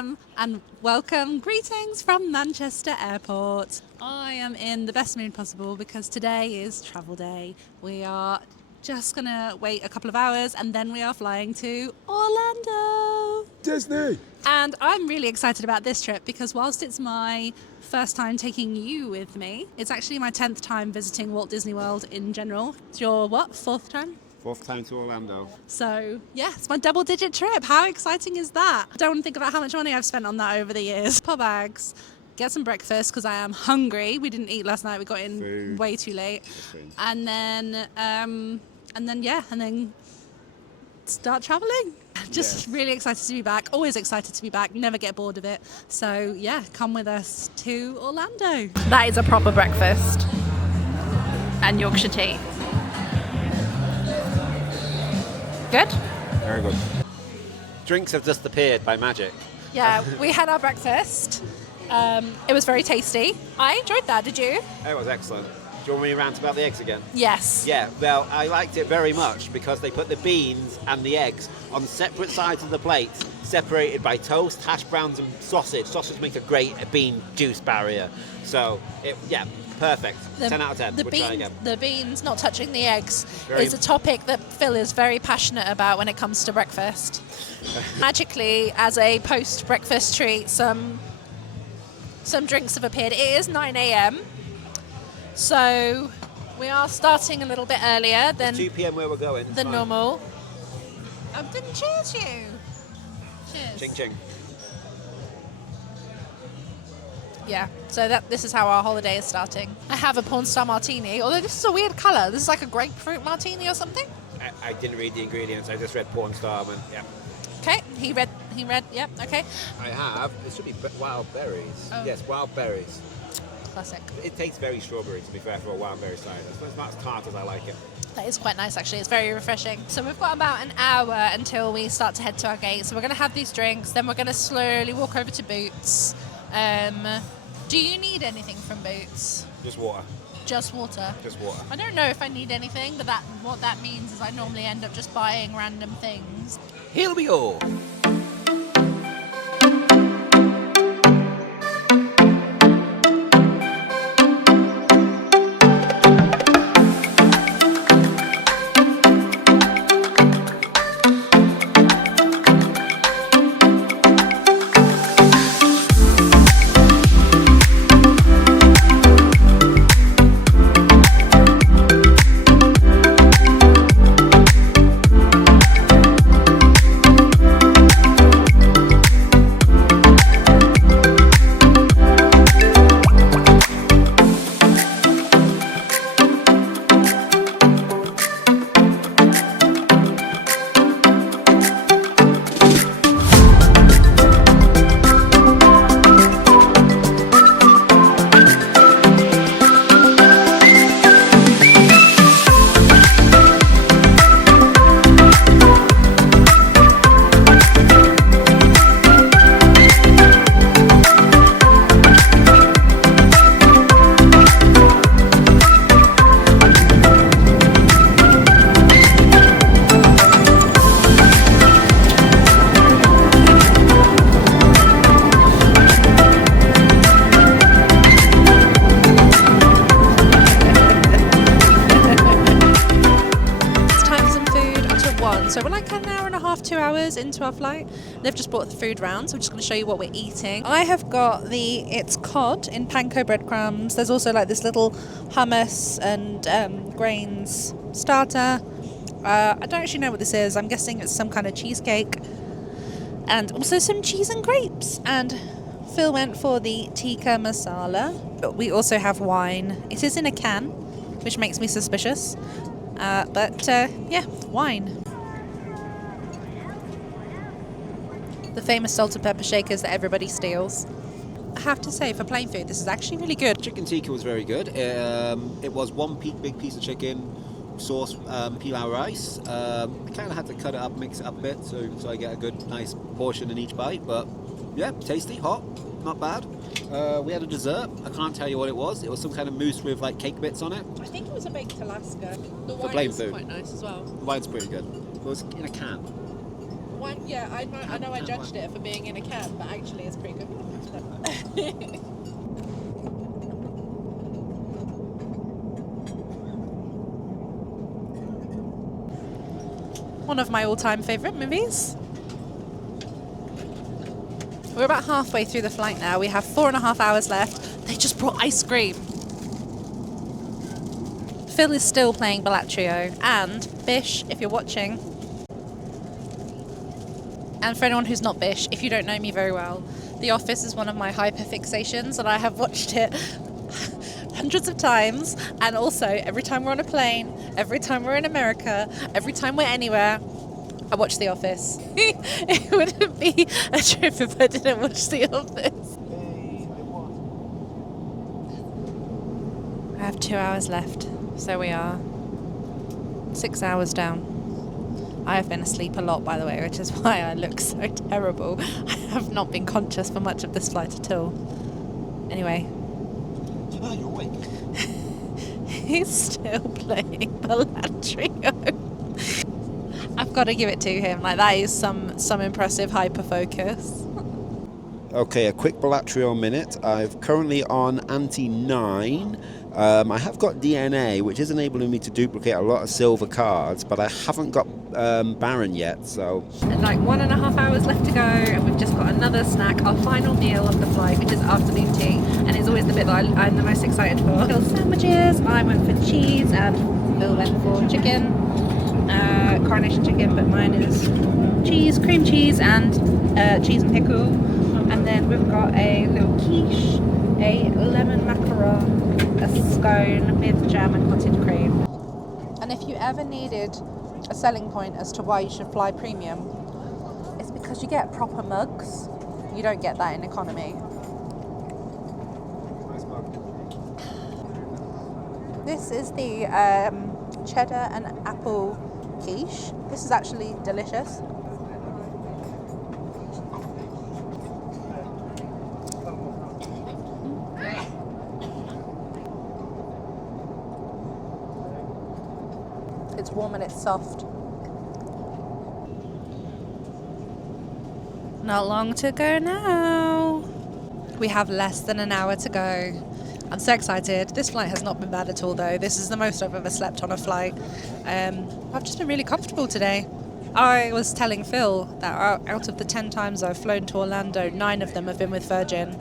and welcome, greetings from Manchester Airport. I am in the best mood possible because today is travel day. We are just gonna wait a couple of hours and then we are flying to Orlando. Disney! And I'm really excited about this trip because whilst it's my first time taking you with me, it's actually my 10th time visiting Walt Disney World in general. It's your, fourth time? Fourth time to Orlando. So, yeah, it's my double-digit trip. How exciting is that? I don't want to think about how much money I've spent on that over the years. Pull bags, get some breakfast because I am hungry. We didn't eat last night. We got in way too late. And then start traveling. Just really excited to be back. Always excited to be back. Never get bored of it. So, yeah, come with us to Orlando. That is a proper breakfast. And Yorkshire tea. Good? Very good. Drinks have just appeared by magic. Yeah, we had our breakfast. It was very tasty. I enjoyed that, did you? It was excellent. Do you want me to rant about the eggs again? Yes. Yeah, well, I liked it very much because they put the beans and the eggs on separate sides of the plate, separated by toast, hash browns and sausage. Sausage makes a great bean juice barrier. So, perfect. 10 out of 10. We'll try again. The beans not touching the eggs is a topic that Phil is very passionate about when it comes to breakfast. Magically, as a post-breakfast treat, some drinks have appeared. It is 9 a.m. So we are starting a little bit earlier than 2 p.m. where we're going. than normal. I didn't cheers you. Cheers. Ching ching. Yeah, so this is how our holiday is starting. I have a porn star martini, although this is a weird colour. This is like a grapefruit martini or something. I didn't read the ingredients. I just read porn star and yeah. Okay, he read, yep, okay. I have. It should be wild berries. Oh. Yes, wild berries. Classic. It tastes very strawberry, to be fair, for a wild berry cider. It's not as tart as I like it. That is quite nice, actually. It's very refreshing. So we've got about an hour until we start to head to our gate. So we're going to have these drinks, then we're going to slowly walk over to Boots. Do you need anything from Boots? Just water. Just water? Just water. I don't know if I need anything, but what that means is I normally end up just buying random things. Here we go. So we're like an hour and a half, 2 hours into our flight. They've just brought the food round, so I'm just going to show you what we're eating. I have got it's cod in panko breadcrumbs. There's also like this little hummus and grains starter. I don't actually know what this is. I'm guessing it's some kind of cheesecake. And also some cheese and grapes. And Phil went for the tikka masala. But we also have wine. It is in a can, which makes me suspicious. Yeah, wine. The famous salt and pepper shakers that everybody steals. I have to say, for plain food, this is actually really good. Chicken tikka was very good. It was one big piece of chicken, sauce, pilau rice. I kind of had to cut it up, mix it up a bit, so I get a good, nice portion in each bite. But yeah, tasty, hot, not bad. We had a dessert. I can't tell you what it was. It was some kind of mousse with like cake bits on it. I think it was a baked Alaska. The For wine plain is food. quite nice as well. The wine's pretty good. It was in a can. Yeah, I know I judged it for being in a can, but actually it's pretty good. One of my all-time favourite movies. We're about halfway through the flight now. We have 4.5 hours left. They just brought ice cream. Phil is still playing Balatrio, and Bish, if you're watching, and for anyone who's not Bish, if you don't know me very well, The Office is one of my hyperfixations, and I have watched it hundreds of times. And also, every time we're on a plane, every time we're in America, every time we're anywhere, I watch The Office. It wouldn't be a trip if I didn't watch The Office. I have 2 hours left, so we are 6 hours down. I have been asleep a lot, by the way, which is why I look so terrible. I have not been conscious for much of this flight at all. Anyway. Oh, you're awake. He's still playing Balatrio. I've got to give it to him. Like, that is some impressive hyper focus. Okay, a quick Balatrio minute. I'm currently on Ante 9. I have got DNA, which is enabling me to duplicate a lot of silver cards, but I haven't got Baron yet, so... And like 1.5 hours left to go, and we've just got another snack, our final meal of the flight, which is afternoon tea, and it's always the bit that I'm the most excited for. Phil sandwiches, I went for cheese, and Phil went for chicken, coronation chicken, but mine is cheese, cream cheese, and cheese and pickle. And then we've got a little quiche, a lemon macaron, a scone with jam and cottage cream. And if you ever needed a selling point as to why you should fly premium, it's because you get proper mugs. You don't get that in economy. This is the cheddar and apple quiche. This is actually delicious. It's warm and it's soft. Not long to go now. We have less than an hour to go. I'm so excited. This flight has not been bad at all, though. This is the most I've ever slept on a flight. I've just been really comfortable today. I was telling Phil that out of the 10 times I've flown to Orlando, 9 of them have been with Virgin.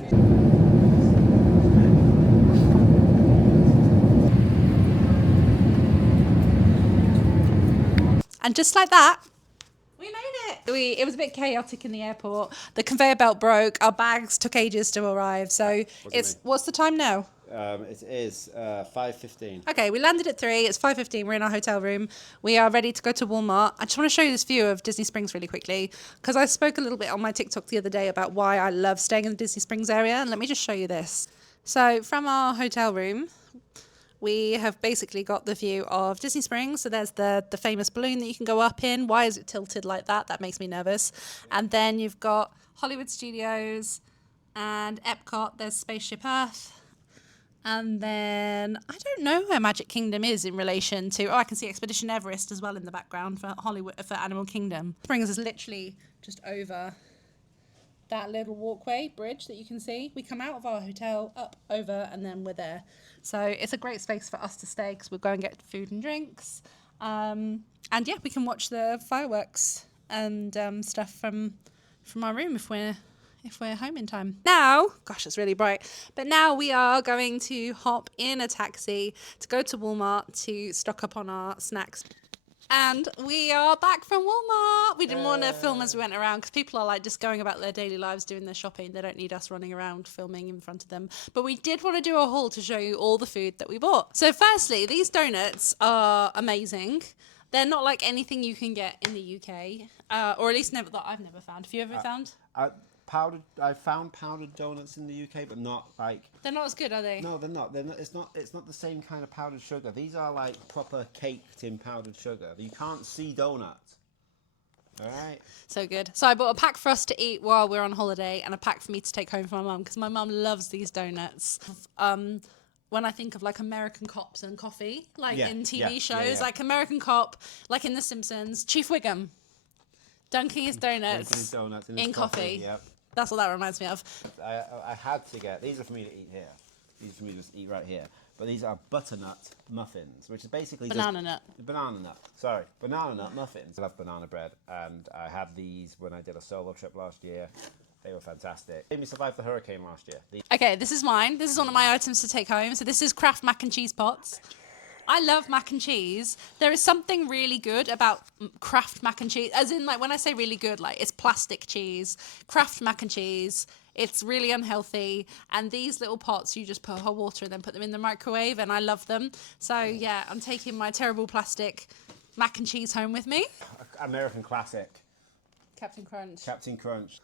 And just like that, we made it. It was a bit chaotic in the airport. The conveyor belt broke. Our bags took ages to arrive. So what's the time now? It is 5:15. Okay, we landed at 3. It's 5:15. We're in our hotel room. We are ready to go to Walmart. I just want to show you this view of Disney Springs really quickly, because I spoke a little bit on my TikTok the other day about why I love staying in the Disney Springs area. And let me just show you this. So from our hotel room, we have basically got the view of Disney Springs. So there's the famous balloon that you can go up in. Why is it tilted like that? That makes me nervous. And then you've got Hollywood Studios and Epcot. There's Spaceship Earth. And then I don't know where Magic Kingdom is in relation to... Oh, I can see Expedition Everest as well in the background for Animal Kingdom. Springs is literally just over that little walkway bridge that you can see. We come out of our hotel, up, over, and then we're there. So it's a great space for us to stay because we'll go and get food and drinks. And yeah, we can watch the fireworks and stuff from our room if we're home in time. Now, gosh, it's really bright. But now we are going to hop in a taxi to go to Walmart to stock up on our snacks. And we are back from Walmart. We didn't want to film as we went around because people are like just going about their daily lives doing their shopping. They don't need us running around filming in front of them. But we did want to do a haul to show you all the food that we bought. So firstly, these donuts are amazing. They're not like anything you can get in the UK, or at least that I've never found. Have you ever found? I found powdered donuts in the UK, but not like... They're not as good, are they? No, they're not. It's not the same kind of powdered sugar. These are like proper caked in powdered sugar. You can't see donuts. All right. So good. So I bought a pack for us to eat while we're on holiday and a pack for me to take home for my mum because my mum loves these donuts. When I think of like American cops and coffee, like in TV shows, like American Cop, like in The Simpsons, Chief Wiggum. Dunking his donuts, Dunking his donuts in in his coffee. Yep. That's what that reminds me of. I had to get, these are for me to eat here. These are for me to just eat right here. But these are butternut muffins, which is basically Banana nut. Banana nut muffins. I love banana bread, and I had these when I did a solo trip last year. They were fantastic. Made me survive the hurricane last year. Okay, this is mine. This is one of my items to take home. So this is Kraft mac and cheese pots. I love mac and cheese. There is something really good about Kraft mac and cheese. As in, like, when I say really good, like, it's plastic cheese. Kraft mac and cheese. It's really unhealthy. And these little pots, you just put hot water and then put them in the microwave, and I love them. So, yeah, I'm taking my terrible plastic mac and cheese home with me. American classic. Captain Crunch. Captain Crunch.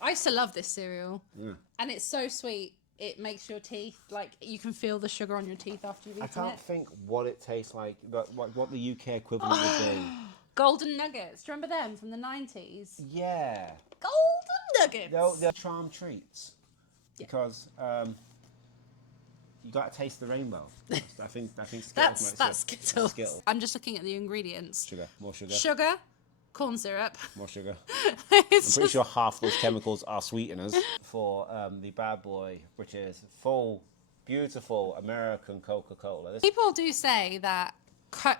I used to love this cereal. Yeah. And it's so sweet. It makes your teeth, like, you can feel the sugar on your teeth after you've eaten I can't it. think what it tastes like, what the UK equivalent would be. Golden Nuggets. Do you remember them from the 90s? Yeah. Golden Nuggets. They're charm treats. Yeah. Because you got to taste the rainbow. I think Skittles That's might Skittles. Skittles. I'm just looking at the ingredients. Sugar, more sugar. Sugar, corn syrup. More sugar. I'm I'm pretty sure half those chemicals are sweeteners. For the bad boy, which is full, beautiful American Coca-Cola. People do say that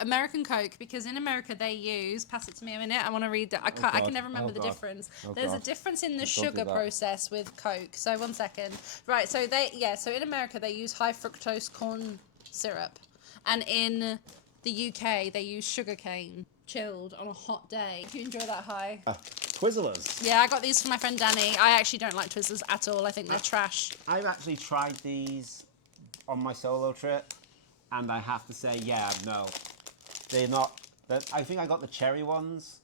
American Coke, because in America they use, pass it to me a minute, I want to read that. I can never remember the difference. There's a difference in the sugar process with Coke. So 1 second. Right, so so in America they use high fructose corn syrup. And in the UK they use sugar cane chilled on a hot day. If you enjoy that high. Twizzlers. Yeah, I got these for my friend Danny. I actually don't like Twizzlers at all. I think they're trash. I've actually tried these on my solo trip, and I have to say, yeah, no, they're not. I think I got the cherry ones.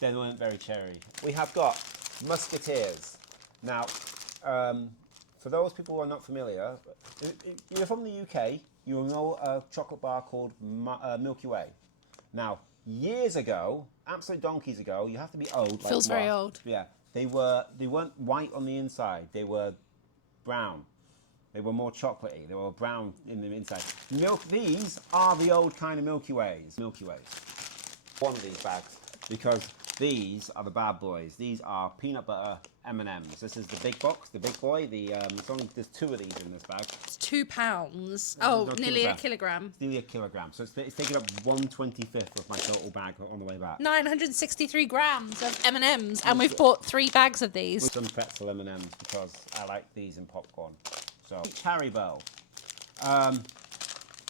They weren't very cherry. We have got Musketeers. Now, for those people who are not familiar, if you're from the UK, you will know a chocolate bar called Milky Way. Now, years ago, absolute donkeys ago, you have to be old. Feels very old. Yeah, they weren't white on the inside. They were brown. They were more chocolatey. They were brown in the inside. These are the old kind of Milky Ways. Milky Ways. One of these bags, because these are the bad boys. These are peanut butter M&Ms. This is the big box, the big boy. There's 2 of these in this bag. It's £2. Oh, nearly a kilogram. It's nearly a kilogram. So it's taking up 1/25 of my total bag on the way back. 963 grams of M&Ms, and we've bought 3 bags of these. With some pretzel M&Ms because I like these in popcorn. So Haribo.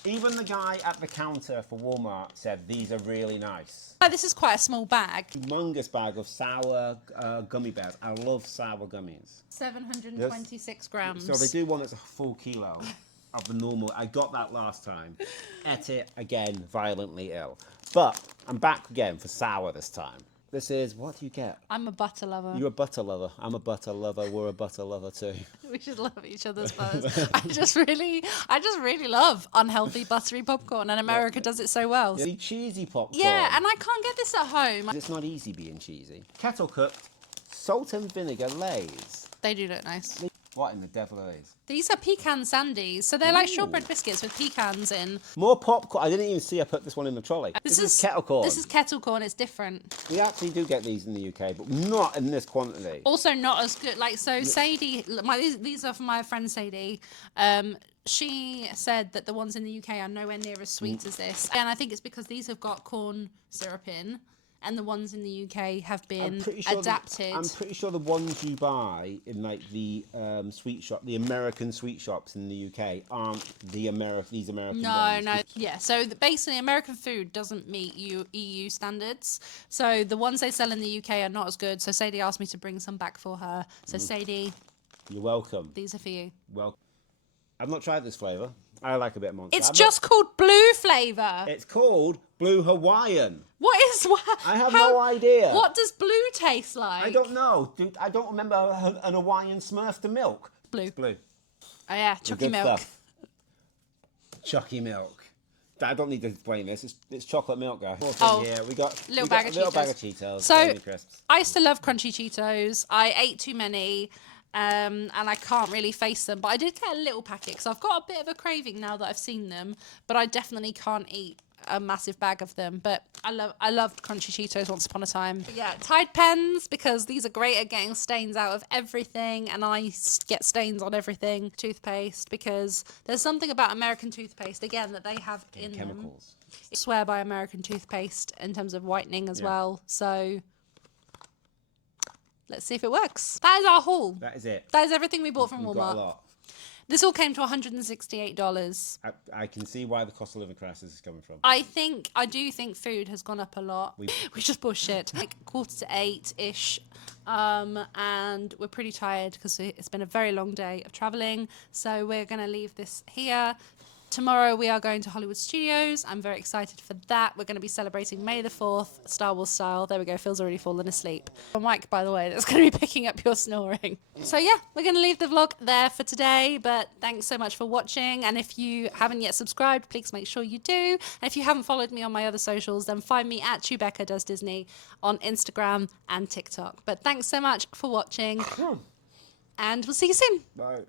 Even the guy at the counter for Walmart said these are really nice. Oh, this is quite a small bag. Humongous bag of sour gummy bears. I love sour gummies. 726 grams. So they do one that's a full kilo of the normal. I got that last time. Ate it again, violently ill. But I'm back again for sour this time. This is, what do you get? I'm a butter lover. You're a butter lover. I'm a butter lover. We're a butter lover too. We should love each other's butters. I just really love unhealthy buttery popcorn, and America does it so well. The cheesy popcorn. Yeah, and I can't get this at home. It's not easy being cheesy. Kettle cooked, salt and vinegar Lays. They do look nice. What in the devil are these? These are pecan sandies, so they're like shortbread biscuits with pecans in. More popcorn. I didn't even see I put this one in the trolley. This is kettle corn. This is kettle corn. It's different. We actually do get these in the UK, but not in this quantity. Also not as good. Like, so Sadie, these are from my friend Sadie. She said that the ones in the UK are nowhere near as sweet as this. And I think it's because these have got corn syrup in, and the ones in the UK have been adapted. I'm pretty sure the ones you buy in like the sweet shop, the American sweet shops in the UK, aren't these American ones. No. Yeah, so basically American food doesn't meet EU standards. So the ones they sell in the UK are not as good. So Sadie asked me to bring some back for her. So Sadie, you're welcome. these are for you. Well, I've not tried this flavour. I like a bit of Monster. It's just called blue flavour. It's called Blue Hawaiian. What is what? I have no idea. What does blue taste like? I don't know. Dude, I don't remember an Hawaiian Smurf to milk. Blue. It's blue. Oh yeah, chucky Good milk. stuff. Chucky milk. I don't need to explain this. It's chocolate milk, guys. Oh, here we got a little bag of Cheetos. So Creamy crisps. I used to love crunchy Cheetos. I ate too many. And I can't really face them, but I did get a little packet because I've got a bit of a craving now that I've seen them, but I definitely can't eat a massive bag of them. But I loved crunchy Cheetos once upon a time. But yeah, Tide pens, because these are great at getting stains out of everything, and I get stains on everything. Toothpaste, because there's something about American toothpaste, again, that they have in chemicals. them. I swear by American toothpaste in terms of whitening as well. So let's see if it works. That is our haul. That is it. That is everything we bought from We've Walmart. got a lot. This all came to $168. I can see why the cost of living crisis is coming from. I do think food has gone up a lot. We just bought shit. Like 7:45-ish. And we're pretty tired because it's been a very long day of traveling. So we're going to leave this here. Tomorrow we are going to Hollywood Studios. I'm very excited for that. We're going to be celebrating May the 4th, Star Wars style. There we go. Phil's already fallen asleep. A mic, by the way, that's going to be picking up your snoring. So yeah, we're going to leave the vlog there for today. But thanks so much for watching. And if you haven't yet subscribed, please make sure you do. And if you haven't followed me on my other socials, then find me at Chewbecca Does Disney on Instagram and TikTok. But thanks so much for watching. And we'll see you soon. Bye.